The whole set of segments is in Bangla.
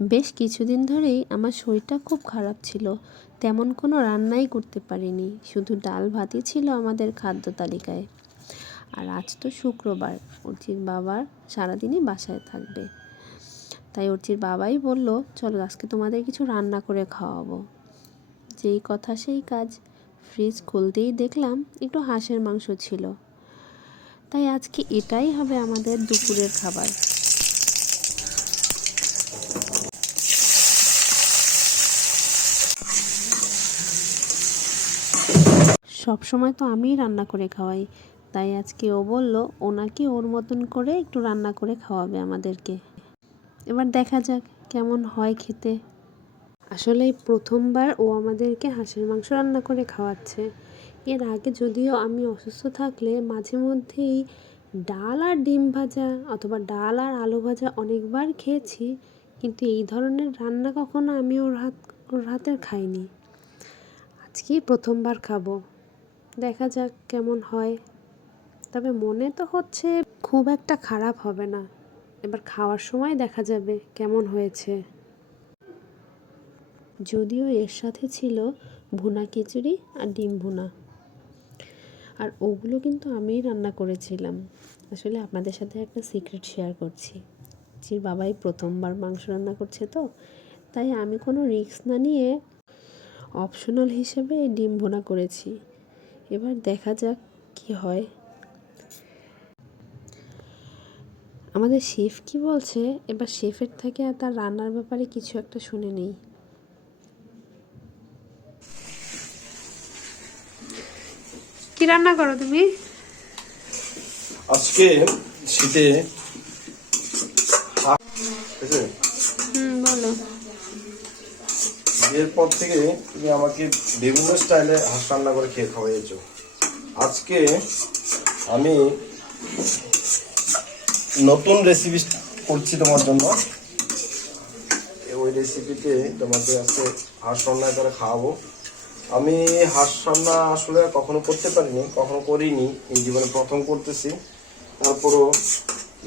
বেশ কিছুদিন ধরেই আমার শরীরটা খুব খারাপ ছিল। তেমন কোনো রান্নাই করতে পারিনি, শুধু ডাল ভাতই ছিল আমাদের খাদ্য তালিকায়। আর আজ তো শুক্রবার, অর্চির বাবার সারাদিনই বাসায় থাকবে, তাই অর্চির বাবাই বলল, চলো আজকে তোমাদের কিছু রান্না করে খাওয়াবো। যেই কথা সেই কাজ, ফ্রিজ খুলতেই দেখলাম একটু হাঁসের মাংস ছিল। তাই আজকে এটাই হবে আমাদের দুপুরের খাবার। সব সময় তো আমিই রান্না করে খাওয়াই, তাই আজকে ও বলল ওনাকে ওর মতন করে একটু রান্না করে খাওয়াবে আমাদেরকে। এবার দেখা যাক কেমন হয় খেতে। আসলে প্রথমবার ও আমাদেরকে হাঁসের মাংস রান্না করে খাওয়াচ্ছে। এর আগে যদিও আমি অসুস্থ থাকলে মাঝে মধ্যেই ডাল আর ডিম ভাজা অথবা ডাল আর আলু ভাজা অনেকবার খেয়েছি, কিন্তু এই ধরনের রান্না কখনো আমি ওর হাতের খাইনি। আজকেই প্রথমবার খাবো, দেখা যাক কেমন হয়। তবে মনে তো হচ্ছে খুব একটা খারাপ হবে না, এবার খাওয়ার সময় দেখা যাবে কেমন হয়েছে। যদিও এর সাথে ছিল ভুনা খিচুড়ি আর ডিম ভুনা, আর ওগুলো কিন্তু আমিই রান্না করেছিলাম। আসলে আপনাদের সাথে একটা সিক্রেট শেয়ার করছি, যে বাবাই প্রথমবার মাংস রান্না করছে, তো তাই আমি কোনো রিস্ক না নিয়ে অপশনাল হিসেবে এই ডিম ভুনা করেছি। এবার দেখা যাক কি হয়। আমাদের শেফ কি বলছে, এবার শেফের থেকে আর তার রান্নার ব্যাপারে কিছু একটা শুনে নেই। কি রান্না করো তুমি আজকে? শীতে বলো। বিয়ের পর থেকে তুমি আমাকে বিভিন্ন স্টাইলে হাঁস রান্না করে খেয়ে খাওয়াইছো। আজকে আমি নতুন রেসিপি করছি তোমার জন্য। ওই রেসিপিতে তোমাকে আজকে হাঁস রান্না করে খাওয়াবো। আমি হাঁস রান্না আসলে কখনো করতে পারিনি, কখনো করিনি, এই জীবনে প্রথম করতেছি। তারপরও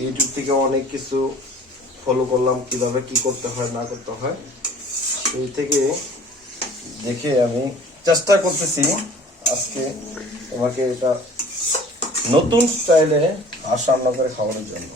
ইউটিউব থেকে অনেক কিছু ফলো করলাম, কিভাবে কি করতে হয় না করতে হয়, সেই থেকে দেখে আমি চেষ্টা করতেছি আজকে তোমাকে এটা নতুন স্টাইলে হাঁস রান্না করে খাওয়ানোর জন্য।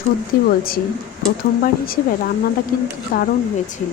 সত্যি বলছি, প্রথমবার হিসেবে রান্নাটা কিন্তু দারুণ হয়েছিল।